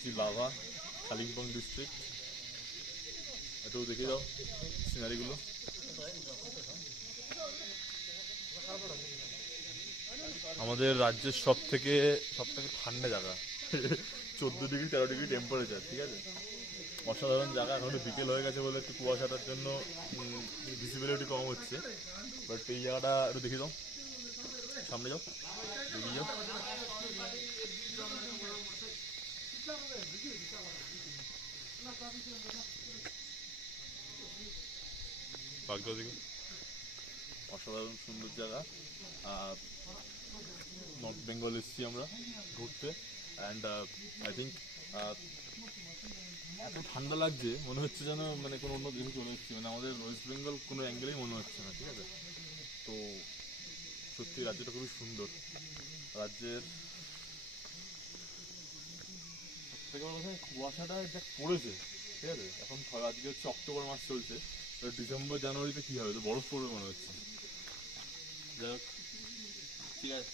এসেছি lava, Kalimpong district. একটু দেখে যাও সিনারিগুলো। আমাদের রাজ্যের সব থেকে ঠান্ডা জায়গা। 14 ডিগ্রি 13 ডিগ্রি টেম্পারেচার, ঠিক আছে। অসাধারণ জায়গা। এখন বিকেল হয়ে গেছে বলে একটু কুয়াশাটার জন্য ভিজিবিলিটি কম হচ্ছে, বাট এই জায়গাটা একটু দেখে দাও। সামনে যাও, এগিয়ে যাও। বাগদাও দিকে, অসাধারণ সুন্দর জায়গা। নর্থ বেঙ্গল এসেছি আমরা ঘুরতে, অ্যান্ড আই থিঙ্ক এত ঠান্ডা লাগছে মনে হচ্ছে যেন মানে কোনো অন্য দেশে চলে এসেছি, মানে আমাদের ওয়েস্ট বেঙ্গল কোনো অ্যাঙ্গেলেই মনে হচ্ছে না, ঠিক আছে। তো সত্যি রাজ্যটা খুবই সুন্দর। রাজ্যের থেকে বড় কথা কুয়াশাটা যা পড়েছে, ঠিক আছে। এখন আজকে হচ্ছে অক্টোবর মাস চলছে, তো ডিসেম্বর জানুয়ারিতে কী হবে, তো বরফ পড়বে মনে হচ্ছে। যাই হোক, ঠিক আছে।